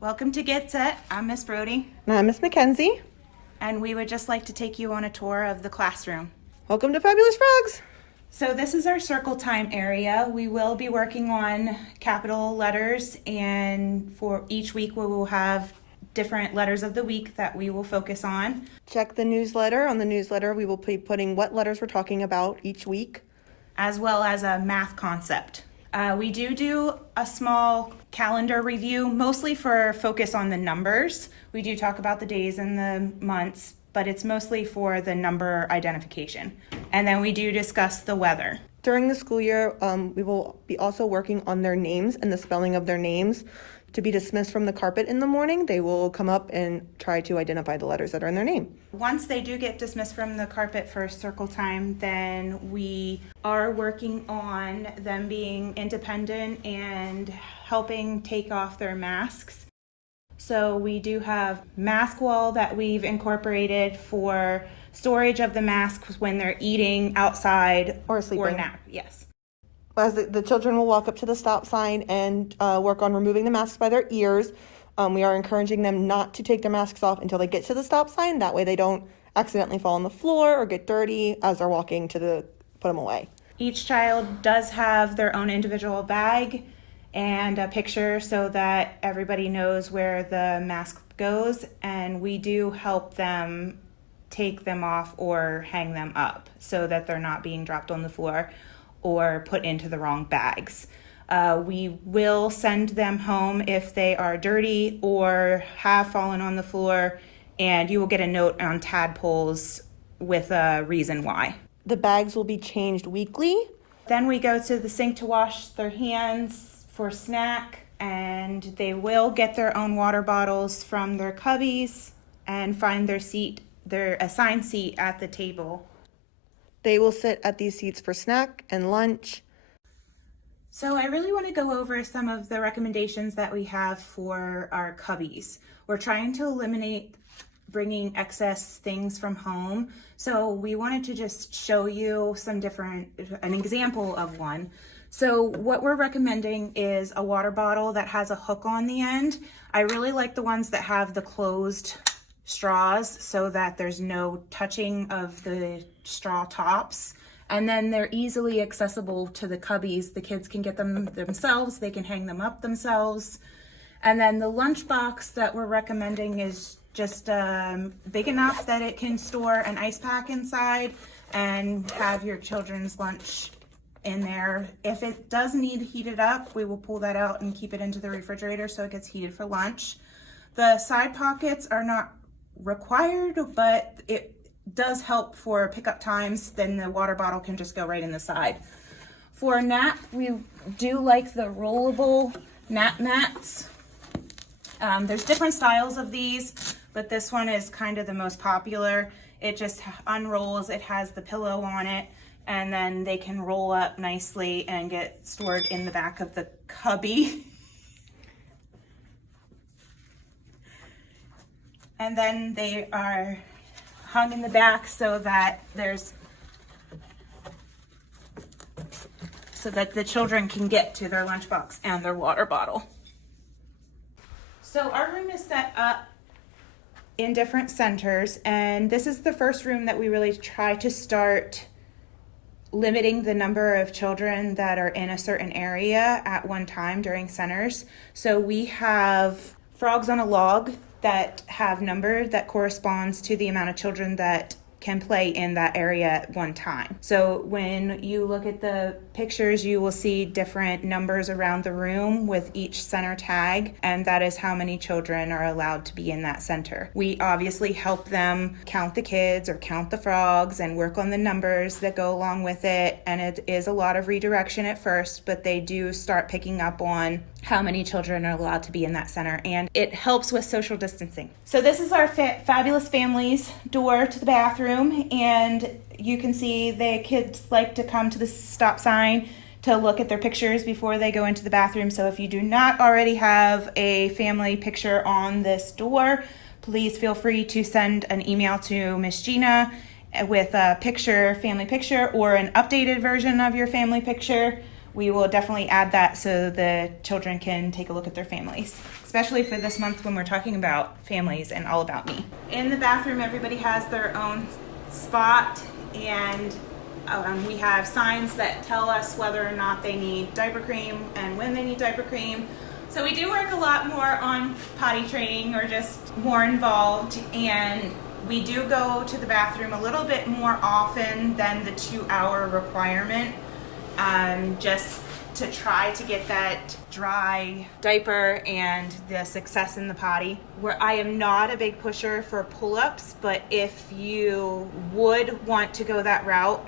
Welcome to Get Set. I'm Miss Brody, And I'm Miss Mackenzie. and we would just like to take you on a tour of the classroom. Welcome to Fabulous Frogs. So this is our circle time area. We will be working on capital letters, and for each week we will have different letters of the week that we will focus on. Check the newsletter. On the newsletter, we will be putting what letters we're talking about each week. As well as a math concept. We do a small calendar review, mostly for focus on the numbers. We do talk about the days and the months, but it's mostly for the number identification. And then we do discuss the weather. During the school year, we will be also working on their names and the spelling of their names. To be dismissed from the carpet in the morning, they will come up and try to identify the letters that are in their name. Once they do get dismissed from the carpet for circle time, then we are working on them being independent and helping take off their masks. So we do have mask wall that we've incorporated for storage of the masks when they're eating outside Or sleeping. or nap. Yes. As the children will walk up to the stop sign and work on removing the masks by their ears. We are encouraging them not to take their masks off until they get to the stop sign. That way they don't accidentally fall on the floor or get dirty as they're walking to put them away. Each child does have their own individual bag and a picture so that everybody knows where the mask goes, and we do help them take them off or hang them up so that they're not being dropped on the floor or put into the wrong bags. We will send them home if they are dirty or have fallen on the floor, and you will get a note on tadpoles with a reason why. The bags will be changed weekly. Then we go to the sink to wash their hands for snack, and they will get their own water bottles from their cubbies and find their assigned seat at the table. They will sit at these seats for snack and lunch. So I really want to go over some of the recommendations that we have for our cubbies. We're trying to eliminate bringing excess things from home. So we wanted to just show you an example of one. So what we're recommending is a water bottle that has a hook on the end. I really like the ones that have the closed straws so that there's no touching of the straw tops. And then they're easily accessible to the cubbies. The kids can get them themselves. They can hang them up themselves. And then the lunch box that we're recommending is just big enough that it can store an ice pack inside and have your children's lunch in there. If it does need heated up, we will pull that out and keep it into the refrigerator so it gets heated for lunch. The side pockets are not required, but it does help for pickup times. Then the water bottle can just go right in the side. For a nap, we do like the rollable nap mats. There's different styles of these, but this one is kind of the most popular. It just unrolls, it has the pillow on it, and then they can roll up nicely and get stored in the back of the cubby. And then they are hung in the back so that the children can get to their lunchbox and their water bottle. So our room is set up in different centers, and this is the first room that we really try to start limiting the number of children that are in a certain area at one time during centers. So we have frogs on a log that have number that corresponds to the amount of children that can play in that area at one time. So when you look at the pictures, you will see different numbers around the room with each center tag, and that is how many children are allowed to be in that center. We obviously help them count the kids or count the frogs and work on the numbers that go along with it, and it is a lot of redirection at first, but they do start picking up on how many children are allowed to be in that center, and it helps with social distancing. So this is our Fabulous Families door to the bathroom, and you can see the kids like to come to the stop sign to look at their pictures before they go into the bathroom. So if you do not already have a family picture on this door, please feel free to send an email to Miss Gina with a family picture, or an updated version of your family picture. we will definitely add that so the children can take a look at their families, especially for this month when we're talking about families and All About Me. In the bathroom, everybody has their own spot, and we have signs that tell us whether or not they need diaper cream and when they need diaper cream. So we do work a lot more on potty training, or just more involved, and we do go to the bathroom a little bit more often than the 2-hour requirement, just to try to get that dry diaper and the success in the potty. Where I am not a big pusher for pull-ups, but if you would want to go that route,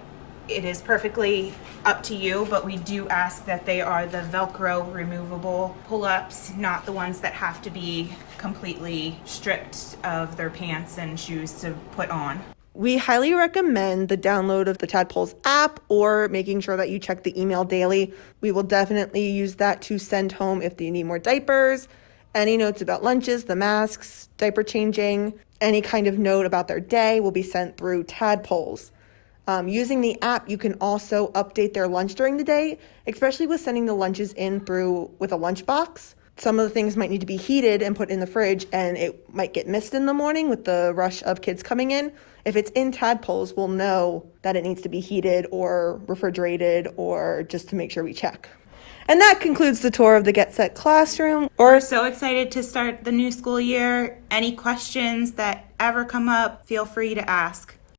it is perfectly up to you, but we do ask that they are the Velcro removable pull-ups, not the ones that have to be completely stripped of their pants and shoes to put on. We highly recommend the download of the Tadpoles app, or making sure that you check the email daily. We will definitely use that to send home if you need more diapers, any notes about lunches, the masks, diaper changing, any kind of note about their day will be sent through Tadpoles. Using the app, you can also update their lunch during the day, especially with sending the lunches in through with a lunchbox. Some of the things might need to be heated and put in the fridge, and it might get missed in the morning with the rush of kids coming in. If it's in Tadpoles, we'll know that it needs to be heated or refrigerated, or just to make sure we check. And that concludes the tour of the Get Set classroom. We're so excited to start the new school year. Any questions that ever come up, feel free to ask.